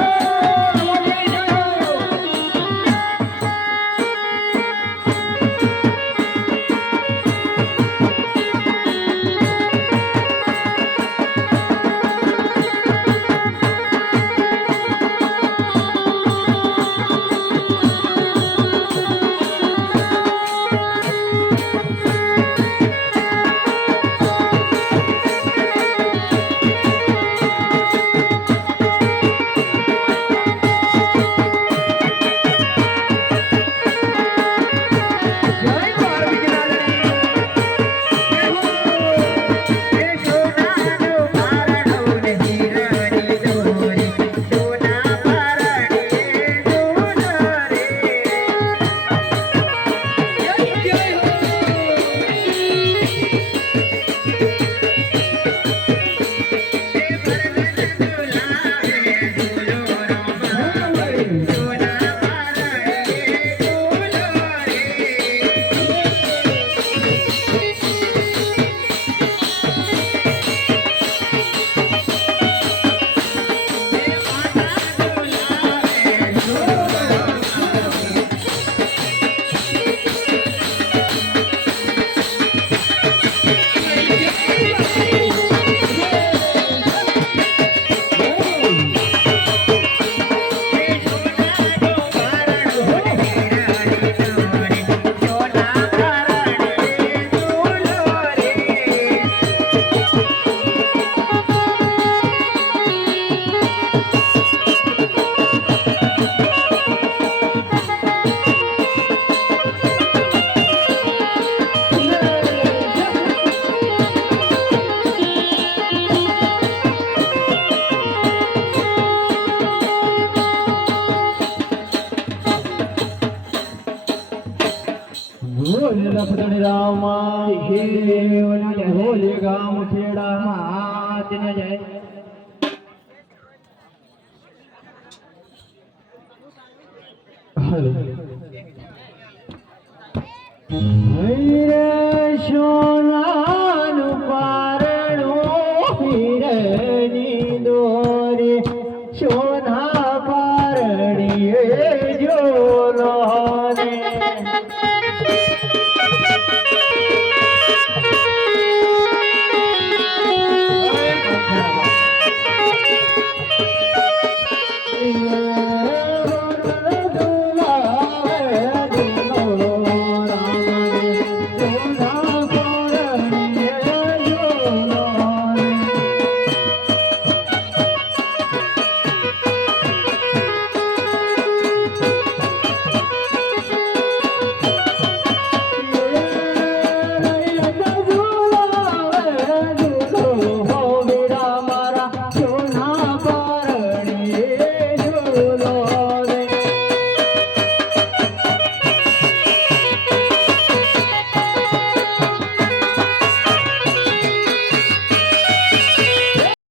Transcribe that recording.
Yeah! બોલ લપટણ રામા બોલ ગામ ખેડા હાથને જાય હલો હૈરે સોનાનું પારણું, હીરની દોરી, સોના પારણી